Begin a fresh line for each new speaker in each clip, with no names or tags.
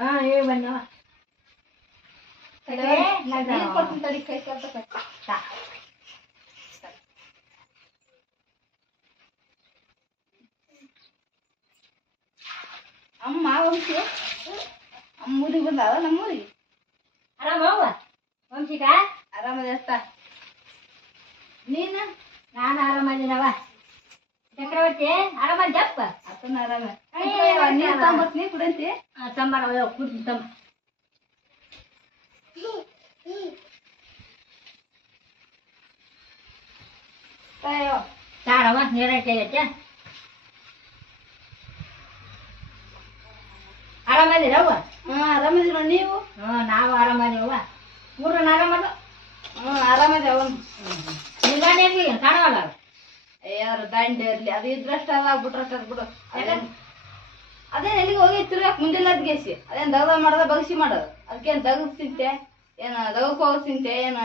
ಹಾ ಹೇಳಿ
ತಕೊ. ಅಮ್ಮ ವಂಶಿ ಅಮ್ಮ ಊರಿಗೆ ಬಂದಾವ ನಮ್ಮ ಊರಿಗೆ
ಬಂಸಿ ವಂಶಿಕ
ಆರಾಮದ ಅಷ್ಟ ನೀನ?
ನಾನು ಆರಾಮದಿನವ ಚಕ್ರವರ್ತಿ ಆರಾಮ ಜಪ್ಪ
ಆರಾಮ ನೀರ್ ತಗೊಂಬರ್ತೀನಿ ಕುಡಂತಿ
ಸಂಬಾರ ಕುಡ್ದು ತಮ್ಮ
ತಾಯೋ
ತಾರವ ನೀರಕ್ಕೆ ಐತೆ ಆರಾಮದಿರವ್ವ
ಹಾ ಆರಾಮದಿರ ನೀವು
ಹ್ಞೂ ನಾವು ಆರಾಮದಿರವ್ವ ಊರನ್ನ ಆರಾಮದ
ಹ್ಞೂ ಆರಾಮದ ಅವನು
ನಿಲ್ದಾಣಿ ಕಾಣವಲ್ಲ
ಯಾರು ದಂಡೆ ಇರ್ಲಿ ಅದು ಇದ್ರಷ್ಟು ಅದ ಬಿಟ್ರಷ್ಟ ಅದ್ ಬಿಡು ಅದೇನ್ ಅದೇನ್ ಎಲ್ಲಿಗೆ ಹೋಗಿ ತಿರ್ಗಾಕ್ ಮುಂಜಾನೆ ಗೆಸಿ. ಅದೇನ್ ದಗದ ಮಾಡದ ಬಗಸಿ ಮಾಡೋದು. ಅದಕ್ಕೇನ್ ದಗದ್ ತಿಂತೆ ಏನ ದಗಕ್ ಹೋಗಿ ತಿಂತೆ ಏನ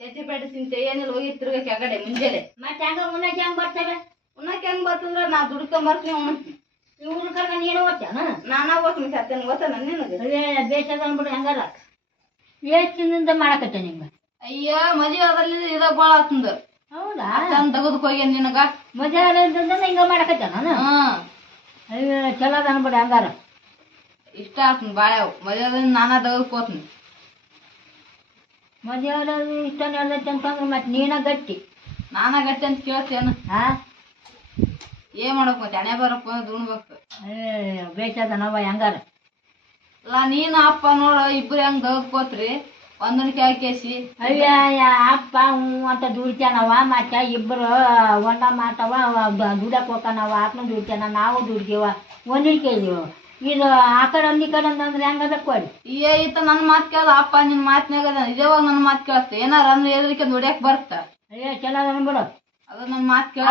ಚಚ್ಚಿಪೇಟೆ ತಿಂತೆ ಏನಿಲ್ಲ ಹೋಗಿ ತಿರ್ಗಾಕ್ ಯಾಕಡೆ ಮುಂಜಾನೆ.
ಮತ್ತೆ ಹಂಗ ಉಣ್ಣಕ್ ಹೆಂಗ್ ಬರ್ತವೆ?
ಉಣ್ಣಕ್ ಹೆಂಗ್ ಬರ್ತಂದ್ರ ನಾ ದುಡ್ಕೊಂಡ್ ಬರ್ತೀನಿ ಉಣ್ತೀನಿ
ಈ ಕರ್ಕೊಂಡು ಕರ್ಕ ನೀನು ಓದ್ತಾನ
ನಾನಾ ಹೋಗ್ತೀನಿ ಸತ್ತೇನ್ ಗೊತ್ತ ನಿನಗೆ
ಬೇಸದ ಅಂದ್ಬಿಡು ಹೆಂಗಲ್ಲ ಎಷ್ಟಿನಿಂದ ಮಾಡಕತ್ತೆ ನಿಮ್ಗೆ
ಅಯ್ಯ ಮದುವೆ ಅದ್ರಲ್ಲಿ ಇದಾಗ ಭಾಳ ಆತಂದ.
ಹೌದಾ?
ತಂದ್ ತೆಗೆದಕ್ ಹೋಗ್ಯ ನಿನಗ?
ಮಜಾ ಅಂತಂದ್ರೆ ಹಿಂಗ ಮಾಡಕತ್ತೆ ನಾನು? ಅಯ್ಯೋ ಚಲೋ ಅದ ಅನ್ಬಿಡು ಹಂಗಾರ.
ಇಷ್ಟ ಆಗ್ತೀನಿ ಮದುವೆ ಆದಲ್ಲಿ ನಾನಾ ತೆಗೆದಕ್ ಹೋಗ್ತೀನಿ
ಮದುವೆ ಇಷ್ಟ ನಡೆದೈತೆ ಅಂತಂದ್ರೆ ಮತ್ತೆ ನೀನ ಗಟ್ಟಿ.
ನಾನಾ ಗಟ್ಟಿ ಅಂತ ಕೇಳ್ತೇನ.
ಹಾ?
ಏನ್ ಮಾಡಕ್ ಮತ್ತೆ? ಹಣೆ ಬರಪ್ಪ ದುಣ್ಬೇಕು
ಏ ಬೇಸದ ನಾವ ಹೆಂಗಾರ.
ಅಲ್ಲ ನೀನ ಅಪ್ಪ ನೋಡ ಇಬ್ರು ಹೆಂಗ್ ಹೊಂದಾಣಿಕೆ ಕೇಸಿ.
ಅಯ್ಯ ಅಪ್ಪ ಹ್ಞೂ ಅಂತ ದುಡ್ಕ್ಯಾನವ ಮತ್ತೆ ಇಬ್ಬರು ಒಂದ ಮಾತವ ದುಡಕ್ ಹೋಗ್ತಾನವ ಆತ್ಮ ದುಡ್ಕ್ಯಾನ ನಾವು ದುಡ್ಕೇವ ಒಂದಿನ ಇದೀವ ಇದು ಆ ಕಡೆ ಅಂದಿ ಈ ಕಡೆ ಅಂತಂದ್ರೆ ಹೆಂಗದ ಕೊಡಿ.
ಏ ಇತ್ತ ನನ್ನ ಮಾತ್ ಕೇಳ ಅಪ್ಪ ನಿನ್ನ ಮಾತ್ನಾಗ ಇದೇವಾಗ ನಿಜವಾಗ ನನ್ ಮಾತ್ ಕೇಳ್ತ ಏನಾರ ಅಂದ್ರೆ ಎದ್ರಿಕೆ ದುಡಿಯಕ್ ಬರ್ತ.
ಅಯ್ಯ ಚಲೋ ಅನ್ಬಿಡು
ಅದ ನಮ್ಮ ಮಾತ್ ಕೇಳ.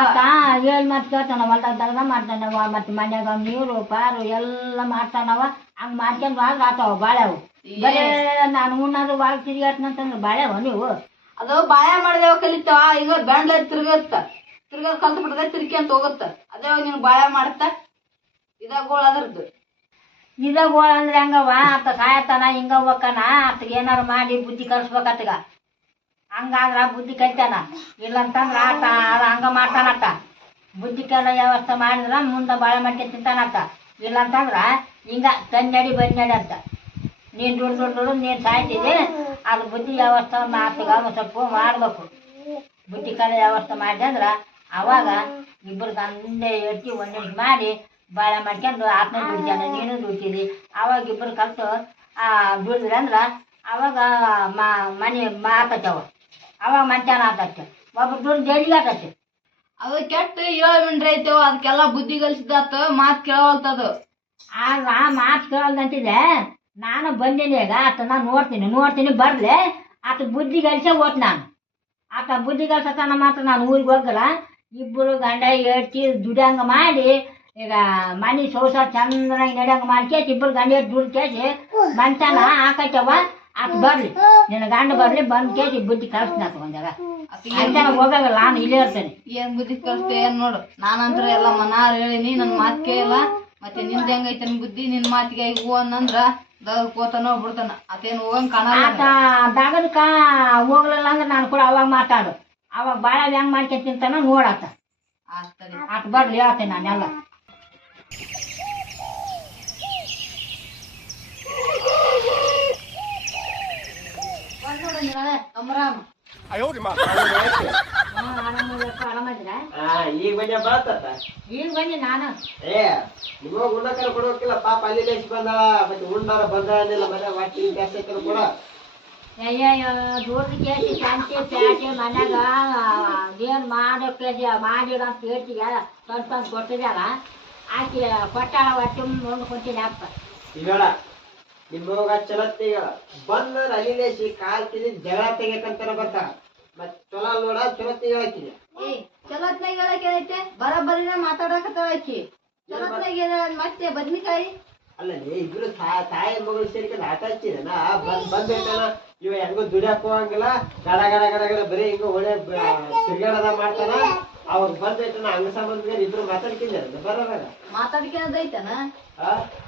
ಏಳ್ ಮಾತು ಕೇಳ್ತಾನ ಹೊಲ್ದಾಗ ದಗದ ಮಾಡ್ತಾನವ ಮತ್ತೆ ಮನ್ಯಾಗ ನೀರು ಪಾರು ಎಲ್ಲ ಮಾಡ್ತಾನವ. ಹಂಗ್ ಮಾಡ್ಕೊಂಡ್ ಆದ್ರೆ ಆತಾವ ಬಾಳೆವು ಬರೇ ನಾನು ಉಣ್ಣೋದು ಬಾಳ ತಿರುಗಾಡ್ತಂತಂದ್ರೆ ಬಾಳೆವ ನೀವು?
ಅದು ಬಾಯ ಮಾಡ್ದೇವ ಕಲಿತಾವ ಈಗ ಬೆಂಡ್ಲ ತಿರ್ಗತ್ತ. ತಿರ್ಗದ್ ಕಲ್ತ್ ಬಿಡದೆ ತಿರ್ಗಿ ಅಂತ ಹೋಗುತ್ತ. ಅದೇ ನೀನು ಬಾಯ ಮಾಡ್ತ. ಇದಾಗೋಳ ಅದ್ರದ್ದು.
ಇದಾಗೋಳ ಅಂದ್ರೆ ಹೆಂಗವ ಆತ ಕಾಯತನ ಹಿಂಗ ಹೋಗ್ಕನ ಆತ ಏನಾರ ಮಾಡಿ ಬುದ್ಧಿ ಕಲ್ಸ್ಬೇಕತ್ಗ ಹಂಗಾದ್ರ ಬುದ್ಧಿ ಕಲಿತಾನ. ಇಲ್ಲಂತಂದ್ರ ಆತ ಅದ ಹಂಗ ಮಾಡ್ತಾನತ್ತ ಬುದ್ಧಿ ಕೆಲ ವ್ಯವಸ್ಥೆ ಮಾಡಿದ್ರ ಮುಂದೆ ಬಾಳೆ ಮಟ್ಟಿ ತಿಂತಾನತ್ತ ಇಲ್ಲಂತಂದ್ರ ಹಿಂಗ ತಂದಡಿ ಬನ್ನಡಿ ಅಂತ. ನೀನ್ ದುಡ್ಡು ದುಡ್ಡು ನೀನ್ ಸಾಯ್ತಿದ್ದೆ ಅದು ಬುದ್ಧಿ ವ್ಯವಸ್ಥೆ ಆತಗ ಒಂದ್ ಸ್ವಲ್ಪ ಮಾಡ್ಬೇಕು. ಬುದ್ಧಿ ಕಲೆ ವ್ಯವಸ್ಥೆ ಮಾಡಿದೆ ಅವಾಗ ಇಬ್ಬರು ತಂದೆ ಎತ್ತಿ ಒಂದಿಷ್ಟು ಮಾಡಿ ಬಾಳೆ ಮಾಡ್ಕೊಂಡು ಆತ್ಮ ದುಡಿತಾನೆ ನೀನು ದುಡ್ತೀರಿ ಅವಾಗ ಇಬ್ಬರು ಕಲ್ತು, ಆ ಅಂದ್ರೆ ಅವಾಗ ಮನೆ ಮಾತತ್ತವ ಅವಾಗ ಮಂಚಾನ ಆತತ್ತೆ ಒಬ್ರು ದುಡ್ಡು ಜೈಲಿಗೆ ಆತತ್ತೆ
ಅದು ಕೆಟ್ಟ ಏಳು ಮಿಂಡ್ರಿ ಐತೇವ ಅದಕ್ಕೆಲ್ಲ ಬುದ್ಧಿ ಕಲಿಸಿದಾತ ಮಾತು ಕೇಳವಲ್ತದು
ಆಗ ಆ ಮಾತು ಕೇಳೋದಂತಿದೆ ನಾನು ಬಂದೀನಿ ಈಗ ಆತ ನಾನು ನೋಡ್ತೀನಿ ನೋಡ್ತೀನಿ ಬರ್ಲೆ ಆತ ಬುದ್ಧಿ ಕಲಿಸೇ ಓಟ್ ನಾನು. ಆತ ಬುದ್ಧಿ ಕಲ್ಸತನ ಮಾತ್ರ ನಾನು ಊರಿಗೆ ಹೋಗಲ್ಲ ಇಬ್ಬರು ಗಂಡ ಏಡ್ತಿ ದುಡ್ಯಂಗ ಮಾಡಿ ಈಗ ಮನೆ ಸೋಸ ಚಂದ್ರಾಗಿ ನಡೆಯಂಗ ಮಾಡ್ಕೇಸಿ ಇಬ್ಬರು ಗಂಡ ದುಡ್ಡು ಕೇಸಿ ಮಂಚನ ಹಾಕೈತವ ಆತ ಬರ್ರಿ. ನಿನ್ನ ಗಂಡ ಬರ್ಲಿ ಬಂದ್ ಕೇಳಿ ಬುದ್ಧಿ ಕಳ್ಸ್ತೀನಿ ಆತ ಒಂದಾಗ ಅಂತಾನ ಹೋಗಲ್ಲ ನಾನು ಇಲ್ಲೇ ಇರ್ತೇನೆ.
ಏನ್ ಬುದ್ಧಿ ಕಲಿಸ್ತೆ ಏನ್ ನೋಡು. ನಾನಂದ್ರೆ ಎಲ್ಲ ಮನಾರ್ ಹೇಳಿನಿ ನನ್ ಮಾತ್ ಕೇಳಲ್ಲ ಮತ್ತೆ ನಿಂದ ಹೆಂಗೈತೆ ನಿನ್ ಬುದ್ಧಿ? ನಿನ್ ಮಾತಿಗೆ ಹೂ ಅನ್ನಂದ್ರ ದಗ್ ಕೋತಾನೋ ಬಿಡ್ತಾನ ಅದೇನು ಹೋಗಂಗ್ ಕಾಣಲ್ಲ
ಆತ ದಗದಕ್ಕ ಹೋಗ್ಲಿಲ್ಲ ಅಂದ್ರೆ ನಾನು ಕೂಡ ಅವಾಗ ಮಾತಾಡು. ಅವಾಗ ಬಾಳ ಹೆಂಗ್ ಮಾಡ್ಕೊಂಡ್ ತನ ನೋಡಾತ
ಆತ್. ತಡಿ.
ಆತ ಬರ್ಲಿ ಹೇಳ್ತೇನೆ ನಾನೆಲ್ಲ. ಆರಾಮದಿರ
ಆ, ಈಗ ಬಂದ ಬಾತತ್ತ
ಈಗ ಬನ್ನಿ ನಾನು.
ಏ ನಿಮಗ ಉಣ್ಣಕರ ಕೊಡೋಕಿಲ್ಲ ಪಾಪ ಅಲ್ಲಿ ಲೇಸಿ ಬಂದಾಳ ಮತ್ತೆ ಉಂಡಾರ ಬಂದಾಳಿಲ್ಲ ಮನೆ ವಾಟಿ ಕೆಲಸಕ್ಕರ ಕೊಡ.
ಅಯ್ಯಯ್ಯೋ ದೂರದ ಕೇಸಿ ಸಂತೆ ಪ್ಯಾಟೆ ಮನ್ಯಾಗ ಏನ್ ಮಾಡೋಕೆ ಮಾಡಿರೋ ಅಂತ ಸ್ವಲ್ಪ ಆಕಿ ಕೊಟ್ಟಾಳ ಅಪ್ಪ.
ಈಗಳ ಚಲೋ ಚಲತ್ತೀಗ ಬಂದ್ರ ಅಲ್ಲಿ ಲೇಸಿ ಕಾಲ್ ತಿಂದ ಜಗಳ ತೆಗಿಯಕಂತಾರ ಬರ್ತಾರ ಮತ್ ಚಲೋ ಅಲ್ ನೋಡ
ಚಲತ್ನಾಗ ಹೇಳಕ್ ಏನೈತೆ? ಬರಬರಿನ ಮಾತಾಡಕತ್ತಾಳ ಆಕಿ. ಚಲತ್ನಾಗ ಏನ ಮತ್ತೆ ಬದ್ನಿಕಾಯಿ?
ಅಲ್ಲ ಇಬ್ರು ತಾಯಿ ಮಗಳು ಸೇರ್ಕೊಂಡು ಆಟ ಬಂದಿರ್ತಾನ ಇವ ಹೆಂಗೋ ದುಡಿಯಕ್ ಹೋಗಂಗಿಲ್ಲ ಗಡ ಗಡ ಗಡ ಗಡ ಬರೀ ಹಿಂಗ ಒಳ್ಳೆ ತಿರ್ಗಾಡದ ಮಾಡ್ತಾನ. ಅವ್ರ ಬಂದೈತೆ ನಾ ಹಂಗ ಸಂಬಂಧ ಇಬ್ರು ಮಾತಾಡ್ಕಿಲ್ಲ ಬರೋದಾಗ ಮಾತಾಡ್ಕೊಂಡೈತನ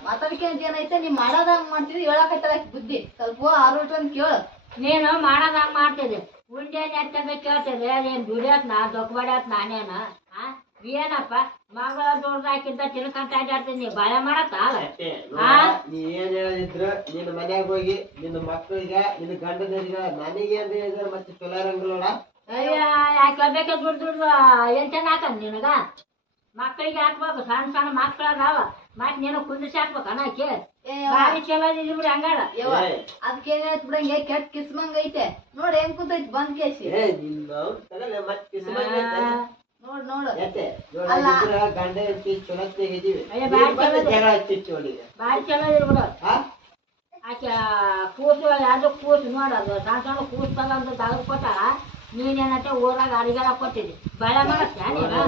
ಮಾತಾಡ್ಕೊಂಡ್ ಏನೈತೆ? ನೀ ಮಾಡೋದ ಹಂಗ್ ಹೇಳಾಕ ಹೇಳಕೈತಲ್ಲ ಆಕಿ ಬುದ್ಧಿ. ಸ್ವಲ್ಪ ಆರೋಟ ಅಂತ ಕೇಳು.
ನೀನು ಮಾಡೋದಂಗ ಮಾಡ್ತಿದ್ದೆ. ಉಂಡೆ ಎತ್ತಂಗೆ ಕೇಳ್ತದೆ ಅದೇನ್ ದುಡಿಯತ್ ನಾ ದೊಕ್ಕಬಡ್ಯಾತ್ ನಾನೇನ ಆ? ಏನಪ್ಪ? ಮಗಳ ದೊಡ್ಡ ಹಾಕಿದ್ದ ತಿಳ್ಕೊಂತ ಅಡ್ಡಾಡ್ತೀನಿ ಬಾಳೆ ಮಾಡತ್ತ?
ನೀ ಏನ್ ಹೇಳಿದ್ರ ನಿನ್ನ ಮನ್ಯಾಗ ಹೋಗಿ ನಿನ್ನ ಮಕ್ಕಳಿಗೆ ನಿನ್ನ ಗಂಡನಿಗೆ ನನಗೆ ಅಂತ ಹೇಳಿದ್ರೆ ಮತ್ತೆ ಚಲೋ ಇರಂಗಿಲ್ಲ
ಅಯ್ಯ ಯಾಕೆ ಬೇಕೆ ದುಡ್ಡು ದುಡ್ಡು ಎಂಟನ್ ಹಾಕನ್ ನಿನಗ? ಮಕ್ಕಳಿಗೆ ಹಾಕ್ಬೇಕು ಸಣ್ಣ ಸಣ್ಣ ಮಕ್ಕಳು ಅದಾವ ಮತ್ ನೀನು ಕುಂದಿಸಿ ಹಾಕ್ಬೇಕು ಅನ್ನಕ್ಕೆ ಬಾರಿ ಚಲೋ ಇದ್ದಿ ಬಿಡಿ ಹಂಗಾರ.
ಯವ್ವ ಬಿಡ ಹಂಗೆ ಕೆಟ್ಟ ಕಿಸ್ಮಂಗ್ ಐತೆ. ನೋಡ್ ಹೆಂಗ್ ಕುಂತೈತಿ ಬಂದ್ ಕೇಸಿ. ನೋಡ್ ನೋಡು. ಅಲ್ಲ.
ಗಂಡ ಹೆಂಡ್ತಿ
ಚಲೋ ಇದೆ. ಬಾರಿ ಚಲೋ ಬಿಡು. ಆಕೆ ಕೂಸು ಯಾವ್ದು ಕೂಸು ನೋಡೋದು ಸಣ್ಣ ಸಣ್ಣ ಕೂಸು ಅಂತ ತಗದು ಕೊಟ್ಟಾಳ ನೀನೇನಂತೆ ಊರಾಗ ಅಡಿಗೆಲ್ಲ ಕೊಟ್ಟಿದ್ದೆ? ಬಾಳೆ ಮಾಡತ್ತ ನೀನು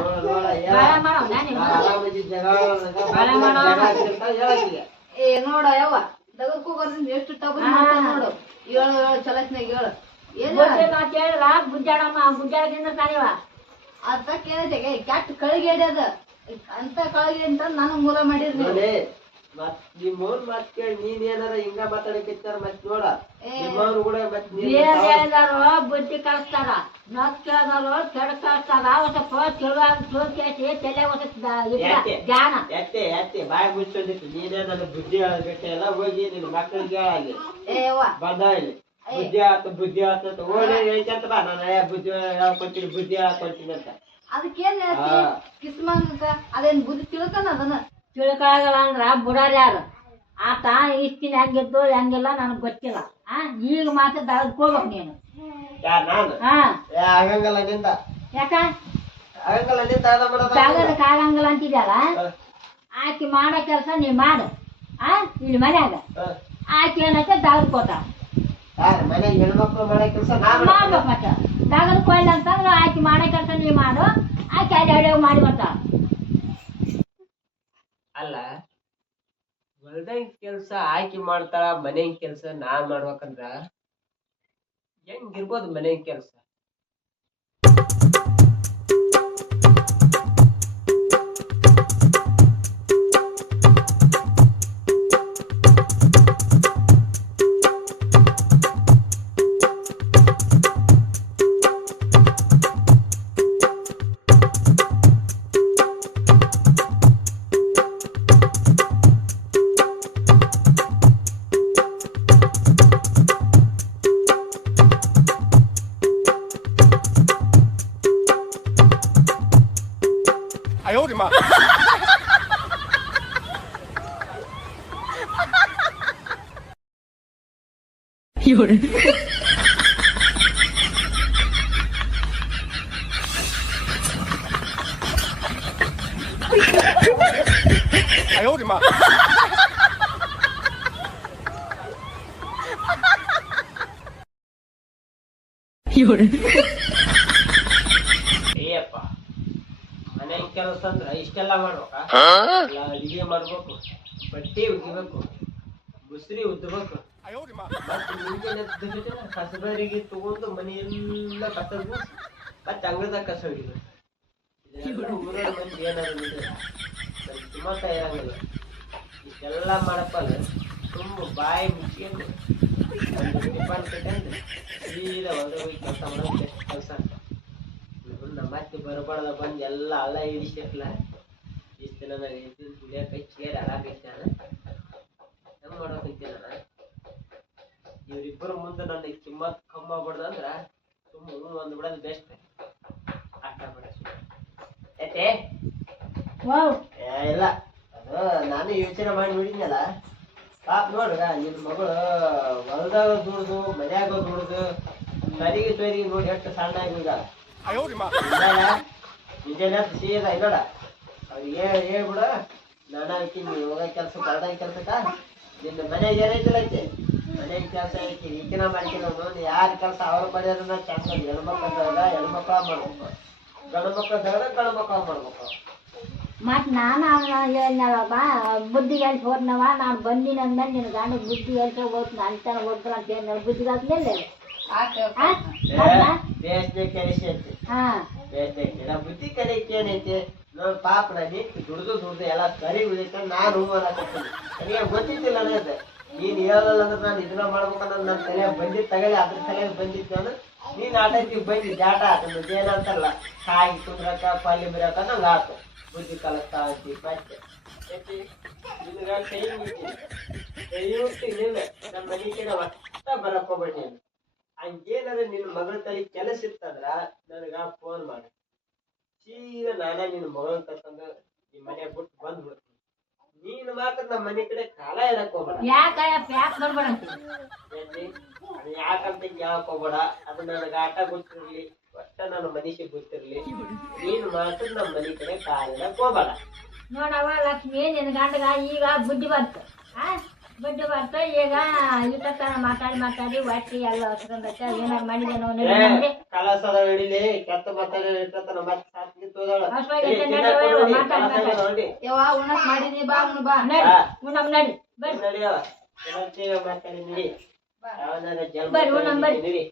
ಏ.
ಬಾಳೆ ಮಾಡೋಣ ನೀನು ಬಾಳೆ
ನೋಡ ಯವ್ವ. ದಗಕ್ಕೂ ಬರ್ತೀನಿ ಎಷ್ಟು ಟಬಲ್ ಮಾಡ್ತಾನ ನೋಡು. ಏಳು ಏಳು ಚಲತ್ನಾಗ
ತಾನಿವ
ಅದಕ್ಕೆ ಏನೈತೆ ಕೆಟ್ಟ ಕಳಿಗೆ ಅದ. ಅಂತ ಕಳಿಗೆ ಅಂತ ನಾನು ಮೂಲ ಮಾಡಿರಿ ನೀವು
ನೋಡಿ ಮತ್ ನಿಮ್ಮವ್ನ್ ಮತ್ ಕೇಳಿ ನೀನ್ ಏನಾರ ಹಿಂಗ ಮಾತಾಡಕಿತ್ತಾರ ಮತ್ ನೋಡ. ನಿಮ್ಮವ್ರು ಕೂಡ ಮತ್
ಬುದ್ಧಿ ಕಳಿಸ್ತಾರ. ಮತ್ ಕೇಳಿದಾರು ಕೆಡ ಕಲಿಸ್ತಾರ ಒಂದ್ ಸ್ವಲ್ಪ ತಿಳುವ ತಿಳ್ಕೇಸಿ ತಲೆ? ಜ್ಞಾನ.
ಎತ್ತೆ ಎತ್ತೆ ಬಾಯಿ ಮುಚ್ಚೋದಿತ್ತು ನೀನೇ ನನ್ನ ಬುದ್ಧಿ ಹೇಳ್ಬಿಟ್ಟೆ ಎಲ್ಲ ಹೋಗಿ ನಿನ್ನ ಮಕ್ಕಳಿಗೆ ಹೇಳಾಗಿ ಬಂದ ಇಲ್ಲಿ. ಬುದ್ಧಿ ಆತ ಬುದ್ಧಿ ಆತ ಅಂತ ಓಡಿ ಹೇಳ್ತಂತ ಬಾ. ನಾನು ಬುದ್ಧಿ ಹೇಳ್ಕೊಡ್ತೀನಿ ಬುದ್ಧಿ ಹೇಳ್ಕೊಡ್ತೀನಿ ಅಂತ.
ಅದಕ್ಕೇನ್. ಕಿಸ್ಮಂಗ ಅದೇನ್ ಬುದ್ಧಿ ತಿಳ್ಕನ ಅದನ್ನ?
ತಿಳ್ಕೊಳಗಲ್ಲ ಅಂದ್ರ ಬುಡಾರ್ ಯಾರು? ಆತ ಇಷ್ಟಿನ ಹೆಂಗಿದ್ದು ಹೆಂಗಿಲ್ಲ ನನಗ್ ಗೊತ್ತಿಲ್ಲ. ಆ ಈಗ ಮಾತ್ರ ದಳ್ಕೋಬೇಕು ನೀನು. ಹಾ
ಆಗಂಗಲ್ಲ ನಿಂದ.
ಯಾಕ?
ಆಗಂಗಲ್ಲ ನಿಂದ ಅದ ಮಾಡೋದು
ಜಾಗದಕ್ಕೆ ಆಗಂಗಿಲ್ಲ ಅಂತಿದ್ಯಲ್ಲ ಆಕಿ ಮಾಡೋ ಕೆಲಸ ನೀ ಮಾಡು. ಆ ಇಲ್ಲಿ ಮನ್ಯಾಗ. ಆಕೆ ಏನಕ್ಕೆ ದಳ್ಕೋತಾಳ
ಯಾರ್ ಮನೆಗೆ ಹೆಣ್ಮಕ್ಳು ಮಾಡೋ ಕೆಲಸ ನಾನು
ಮಾಡ್ಬೇಕು ಮತ್ತೆ. ದಗದ್ ಕೊಯ್ಲ ಅಂತಂದ್ರೆ ಆಕಿ ಮಾಡೋ ಕೆಲಸ ನೀ ಮಾಡು. ಆಕೆ ಅಲ್ಲಿ ಅಡಿಗೆ ಮಾಡಿ ಬರ್ತಾಳ.
ಅಲ್ಲ. ಹೊಲ್ದಂಗ್ ಕೆಲ್ಸ ಆಕಿ ಮಾಡ್ತಾಳ ಮನೆ ಕೆಲ್ಸ ನಾನ್ ಮಾಡ್ಬೇಕಂದ್ರ ಹೆಂಗಿರ್ಬೋದು ಮನೆ ಕೆಲ್ಸ? 哎呦我的妈！有人。哎呦我的妈！有人。ಕೆಲಸ ಅಂದ್ರ ಇಷ್ಟೆಲ್ಲ ಮಾಡ್ಬೇಕು? ಅಡಿಗೆ ಮಾಡ್ಬೇಕು. ಬಟ್ಟೆ ಉಗಿಬೇಕು. ಮುಸ್ರಿ ಉದ್ದಬೇಕು ಕಸಬರಿಗೆ ತಗೊಂಡು ಮನೆಯೆಲ್ಲ ಕಸ ಮತ್ತೆ ಅಂಗಳದಾಗ ಕಸ ಹೊಡಿಬೇಕು ಊರವ್ರ ಮಂದಿ ಏನಾದ್ರು ಬಿಡ್ರಿ ತಯಾರಾಗಲ್ಲ. ಇಷ್ಟೆಲ್ಲ ಮಾಡಪ್ಪ ಅಂದ್ರೆ ತುಂಬ ಬಾಯಿ ಮುಚ್ಕೊಂಡು ಟಿಫನ್ ಸೀದಾ ಹೊರಗೆ ಹೋಗಿ ಕೆಲಸ ಮಾಡೋದು ಕೆಲಸ ನಮ್ಮ ಮತ್ತೆ ಬರಬಾರ್ದ ಬಂದು ಎಲ್ಲ ಅಲ್ಲ ಇಡಿಸಿರ್ಲ ಇಷ್ಟು ದಿನ ನಾನು ಇದ್ದಿದ್ದು ದುಡಿಯಕ್ಕೆ ಚೇರ್ ಹಾಳಾಗೈತಾನ ಹೆಂಗ್ ಮಾಡೋಕೈತಿ ನಾನು? ಇವರಿಬ್ಬರು ಮುಂದೆ ನನ್ನ ಕಿಮ್ಮತ್ ಕಮ್ಮ ಆಗ್ಬಾರ್ದಂದ್ರ ತುಂಬ ಒಂದು ಬಿಡೋದು ಬೆಸ್ಟ್ ಅಷ್ಟ ಬಿಡ ಯಾಕೆ
ವಾವ್.
ಏ, ಇಲ್ಲ. ಅದು ನಾನು ಯೋಚನೆ ಮಾಡಿ ನೋಡಿದ್ನಲ್ಲ. ಪಾಪ ನೋಡ್ರ ನಿನ್ನ ಮಗಳು ಹೊಲದಾಗ ದುಡ್ದು ಮನ್ಯಾಗ ದುಡ್ದು ಸರಿಗೆ ಸರಿಗೆ ನೋಡಿ ಎಷ್ಟು ಸಣ್ಣ ಈಗ ಮುಂಜಾನೆ ಎದ್ದು ಸೀದಾ ಇಲ್ಲೋಡ. ಅವ್ರಿಗೆ ಹೇಳ್ ಹೇಳ್ಬಿಡ. ನಾನು ನೀ ಹೋಗ ಕೆಲಸ ಕೆಲ್ಸಕ್ಕ. ನಿನ್ನ ಮನೆಗೆ ಏನೈತಿಲ್ಲ ಐತೆ? ಮನೆಗೆ ಕೆಲಸ ಐತಿ ಮಾಡ್ತೀನಿ ಯಾರ ಕೆಲಸ ಅವ್ರ ಕೆಲಸ ಹೆಣ್ಮಕ್ಳು ದಗದ ಹೆಣ್ಮಕ್ಳ ಮಾಡ್ಬೇಕು. ಗಂಡು ಮಕ್ಳು ದಗದ ಗಂಡು ಮಕ್ಳು ಮಾಡ್ಬೇಕು.
ಮತ್ ನಾನು ಹೇಳಿನಲ್ಲ ಬಾ ಬುದ್ಧಿ ಹೇಳಿ ಹೋದ್ನವ ನಾನು ಬಂದಿನ ಅಂದ್ಮೇಲೆ ನಿನ್ನ ಗಂಡ ಬುದ್ಧಿ ಅಂತ ಹೋಗ್ತು ಅಂತಾನೆ ಹೋಗ್ತಾನೆ ಅಂತ ಹೇಳಿ ಬುದ್ಧಿ ಆದ್ಮೇಲೆ
ಆತ.
ಹಾ
ದೇಶದ ಕೆಲಸ ಐತಿ
ಹಾ.
ಏ, ನಾ ಬುದ್ಧಿ ಕಲಿಕೆ ಏನೈತಿ ನೋಡ್ ಪಾಪ ನಾ ನಿಂತು ದುಡ್ದು ದುಡ್ದು ಎಲ್ಲ ಸರಿ ಉಳಿತ ನಾನು ಅನ್ನಕತ್ತೀನಿ ನನಗೆ ಗೊತ್ತಿದ್ದಿಲ್ಲ ನನಗೆ ನೀನ್ ಹೇಳಲ್ಲ ಅಂದ್ರೆ ನಾನು ಇದನ್ನ ಮಾಡ್ಬೇಕನ್ನೋದು ನನ್ನ ತಲೆ ಬಂದಿದ್ ತಗಲಿ ಅದ್ರ ತಲೆ ಬಂದಿದ್ದು ನಾನು. ನೀನ್ ಆಟಕ್ಕೆ ಬಂದಿ ಜಾಟ ಆತ ಏನಂತಲ್ಲ ಕಾಯಿ ತುಂಬ್ರಕ ಪಲ್ಲಿ ಬಿರಕ ನಂಗೆ ಆತು. ಬುದ್ಧಿ ಕಲಿಸ್ತಾ ಅಂತಿ ಮತ್ತೆ? ನಿನಗ ಕೈ ಮುಗಿತೀನಿ ಕೈ ಮುಟ್ಟಿ ನೀನು. ನಮ್ಮ ಮನೆ ಕಡೆ ಬರಕ್ ಹೋಗ್ಬೇಡಿ ನೀನು ಹಂಗೇನಾರ ನಿನ್ನ ಮಗಳ ತಲೆ ಕೆಲಸ ಇತ್ತಂದ್ರ ನನಗ ಫೋನ್ ಮಾಡ. ಸೀದಾ ನಾನೇ ನಿನ್ನ ಮಗಳ ಕರ್ಕೊಂಡು ನಿಮ್ ಮನೆ ಬಿಟ್ಟು ಬಂದ್ಬಿಡ್ತೀನಿ ನೀನು ಮಾತ್ರ ನಮ್ಮ ಮನೆ ಕಡೆ ಕಾಲ ಇಡಕ್ ಹೋಗ್ಬೇಡ. ಯಾಕಂತ ಯಾವಾಗ ಹೋಗ್ಬೇಡ. ಅದು ನನಗ ಆಟ ಗೊತ್ತಿರ್ಲಿ ಒಟ್ಟ ನನ್ನ ಮನುಷ್ಯ ಗೊತ್ತಿರ್ಲಿ. ನೀನು ಮಾತ್ರ ನಮ್ಮ ಮನೆ ಕಡೆ ಕಾಲ ಇಡಕ್ ಹೋಗ್ಬೇಡ.
ನೋಡವ ಲಕ್ಷ್ಮಿ ನಿನ್ನ ಗಂಡಗ ಈಗ ಬುದ್ಧಿ ಬಂತು. ಆ ಬರ್ತಾ ಈಗ ಇಟ್ಟತನ ಮಾತಾಡಿ ಮಾತಾಡಿ ಹೊಟ್ಟಿ ಎಲ್ಲ ಏನಾರು ಮಾಡಿದೇನೋ
ಕಲಸದ ಹಿಡಿಲಿ ಕೆತ್ತ ಮತ್ತೆ
ಯವ್ವ ಉಣಕ್ ಮಾಡಿದೀನಿ ಬಾ ಉಣ್ ಬಾ.
ನಡಿ ನಡಿ ಬರ್ರಿ ಬರ್ರಿ, ಬರ್ರಿ.